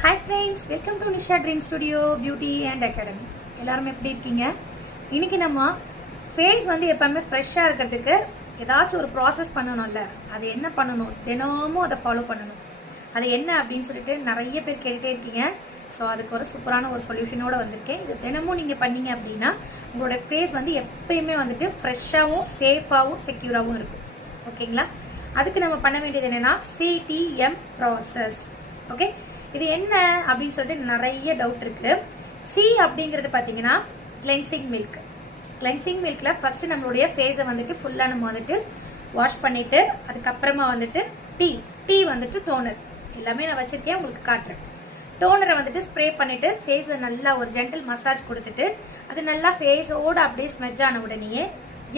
Hi friends, welcome to Nisha dream studio beauty and academy. எல்லாரும் எப்படி இருக்கீங்க? இன்னைக்கு நம்ம ஃபேஸ் வந்து எப்பவுமே ஃப்ரெஷ்ஷாக இருக்கிறதுக்கு ஏதாச்சும் ஒரு ப்ராசஸ் பண்ணணும்ல, அது என்ன பண்ணணும், தினமும் அதை ஃபாலோ பண்ணணும். அது என்ன அப்படின்னு சொல்லிட்டு நிறைய பேர் கேட்டுகிட்டே இருக்கீங்க. ஸோ அதுக்கு ஒரு சூப்பரான ஒரு சொல்யூஷனோடு வந்திருக்கேன். இது தினமும் நீங்கள் பண்ணீங்க அப்படின்னா உங்களோட ஃபேஸ் வந்து எப்பயுமே வந்துட்டு ஃப்ரெஷ்ஷாகவும் சேஃபாகவும் செக்யூராகவும் இருக்கும். ஓகேங்களா? அதுக்கு நம்ம பண்ண வேண்டியது என்னென்னா CTM ப்ராசஸ். ஓகே, இது என்ன அப்படின்னு சொல்லிட்டு நிறைய டவுட் இருக்கு. சி அப்படிங்கிறது பார்த்தீங்கன்னா கிளென்சிங் மில்க். கிளென்சிங் மில்க்ல ஃபர்ஸ்ட் நம்மளுடைய ஃபேஸை வந்துட்டு ஃபுல்லாக நம்ம வந்துட்டு வாஷ் பண்ணிட்டு அதுக்கப்புறமா வந்துட்டு டீ வந்துட்டு டோனர் எல்லாமே நான் வச்சிருக்கேன், உங்களுக்கு காட்டுறேன். டோனரை வந்துட்டு ஸ்ப்ரே பண்ணிட்டு ஃபேஸை நல்லா ஒரு ஜென்டில் மசாஜ் கொடுத்துட்டு அது நல்லா ஃபேஸோட அப்படியே ஸ்மெஜ் ஆன உடனேயே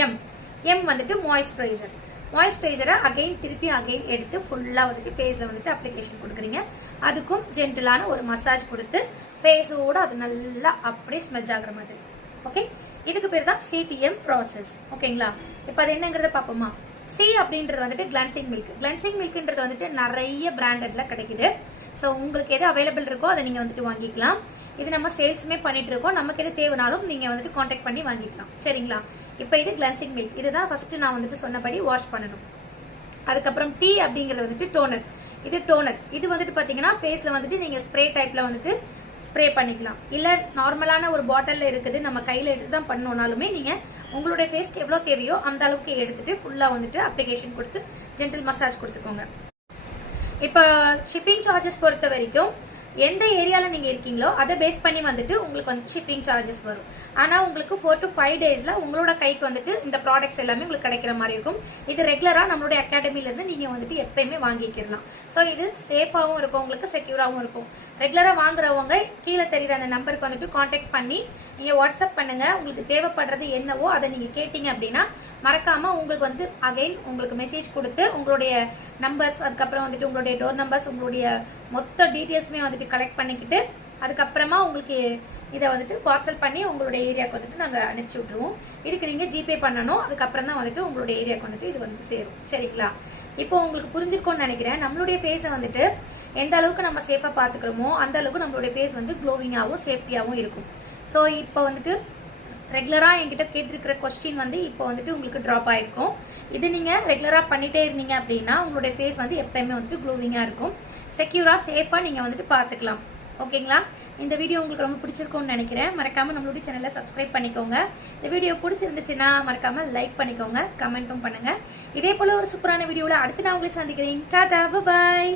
எம் வந்துட்டு மாய்ஸ்சரைசரை திருப்பி எடுத்து ஃபுல்லாக வந்துட்டு ஃபேஸில் வந்துட்டு அப்ளிகேஷன் கொடுக்குறீங்க. அதுக்கும் ஜென்டிலான ஒரு மசாஜ் கொடுத்து ஃபேஸோட அது நல்லா அப்படியே ஸ்மெஜ் ஆகுற மாதிரி. ஓகே, இதுக்கு பேர் தான் CTM ப்ராசஸ். ஓகேங்களா? இப்போ அது என்னங்கிறத பார்ப்போமா? சி அப்படின்றது வந்துட்டு கிளென்சிங் மில்க். கிளென்சிங் மில்க்ன்றது வந்துட்டு நிறைய பிராண்டட்ல கிடைக்குது. ஸோ உங்களுக்கு எது அவைலபிள் இருக்கோ அதை நீங்கள் வந்துட்டு வாங்கிக்கலாம். இது நம்ம சேல்ஸுமே பண்ணிட்டு இருக்கோம். நமக்கு எது தேவைனாலும் நீங்கள் வந்துட்டு காண்டாக்ட் பண்ணி வாங்கிக்கலாம். சரிங்களா? இப்போ இது கிளென்சிங் மில்க். இதுதான் ஃபர்ஸ்ட் நான் வந்துட்டு சொன்னபடி வாஷ் பண்ணணும். அதுக்கப்புறம் டீ அப்படிங்கிறது வந்துட்டு டோனர். இது டோனர். இது வந்துட்டு பார்த்தீங்கன்னா ஃபேஸில் வந்துட்டு நீங்கள் ஸ்ப்ரே டைப்பில் வந்துட்டு ஸ்ப்ரே பண்ணிக்கலாம். இல்லை நார்மலான ஒரு பாட்டிலில் இருக்குது, நம்ம கையில் எடுத்து தான் பண்ணோனாலுமே நீங்கள் உங்களுடைய ஃபேஸ்க்கு எவ்வளோ தேவையோ அந்த அளவுக்கு எடுத்துட்டு ஃபுல்லாக வந்துட்டு அப்ளிகேஷன் கொடுத்து ஜென்டில் மசாஜ் கொடுத்துக்கோங்க. இப்போ ஷிப்பிங் சார்ஜஸ் பொறுத்த வரைக்கும் எந்த ஏரியாவில் நீங்கள் இருக்கீங்களோ அதை பேஸ் பண்ணி வந்துட்டு உங்களுக்கு வந்து ஷிப்பிங் சார்ஜஸ் வரும். ஆனால் உங்களுக்கு 4 to 5 டேஸில் உங்களோட கைக்கு வந்துட்டு இந்த ப்ராடக்ட்ஸ் எல்லாமே உங்களுக்கு கிடைக்கிற மாதிரி இருக்கும். இது ரெகுலராக நம்மளுடைய அகாடமிலேருந்து நீங்கள் வந்துட்டு எப்பயுமே வாங்கிக்கலாம். ஸோ இது சேஃபாகவும் இருக்கும், உங்களுக்கு செக்யூராகவும் இருக்கும். ரெகுலராக வாங்குறவங்க கீழே தெரிகிற அந்த நம்பருக்கு வந்துட்டு காண்டாக்ட் பண்ணி நீங்கள் வாட்ஸ்அப் பண்ணுங்கள். உங்களுக்கு தேவைப்படுறது என்னவோ அதை நீங்கள் கேட்டீங்க அப்படின்னா மறக்காமல் உங்களுக்கு வந்து அகைன் உங்களுக்கு மெசேஜ் கொடுத்து உங்களுடைய நம்பர்ஸ், அதுக்கப்புறம் வந்துட்டு உங்களுடைய டோர் நம்பர்ஸ், உங்களுடைய மொத்த டீட்டெயில்ஸுமே வந்துட்டு கலெக்ட் பண்ணிக்கிட்டு அதுக்கப்புறமா உங்களுக்கு இதை வந்துட்டு பார்சல் பண்ணி உங்களுடைய ஏரியாவுக்கு வந்துட்டு நாங்கள் அனுப்பிச்சி விட்ருவோம். இதுக்கு நீங்கள் ஜிபே பண்ணணும். அதுக்கப்புறம் தான் வந்துட்டு உங்களுடைய ஏரியாவுக்கு வந்துட்டு இது வந்து சேரும். சரிங்களா? இப்போ உங்களுக்கு புரிஞ்சிருக்கோன்னு நினைக்கிறேன். நம்மளுடைய ஃபேஸை வந்துட்டு எந்த அளவுக்கு நம்ம சேஃபாக பார்த்துக்கிறோமோ அந்த அளவுக்கு நம்மளுடைய ஃபேஸ் வந்து க்ளோவிங்காகவும் சேஃப்டியாகவும் இருக்கும். ஸோ இப்போ வந்துட்டு ரெகுலராக என்கிட்ட கேட்டிருக்கிற கொஸ்டின் வந்து இப்போ வந்துட்டு உங்களுக்கு ட்ராப் ஆகிருக்கும். இது நீங்கள் ரெகுலராக பண்ணிகிட்டே இருந்தீங்க அப்படின்னா உங்களுடைய ஃபேஸ் வந்து எப்பயுமே வந்துட்டு க்ளோவிங்காக இருக்கும், செக்யூராக சேஃபாக நீங்கள் வந்துட்டு பார்த்துக்கலாம். ஓகேங்களா? இந்த வீடியோ உங்களுக்கு ரொம்ப பிடிச்சிருக்கும்னு நினைக்கிறேன். மறக்காமல் நம்மளுடைய சேனலை சப்ஸ்கிரைப் பண்ணிக்கோங்க. இந்த வீடியோ பிடிச்சிருந்துச்சுன்னா மறக்காமல் லைக் பண்ணிக்கோங்க, கமெண்ட்டும் பண்ணுங்கள். இதே போல் ஒரு சூப்பரான வீடியோவில் அடுத்து நான் உங்களை சந்திக்கிறேன். டாடா, பாய்.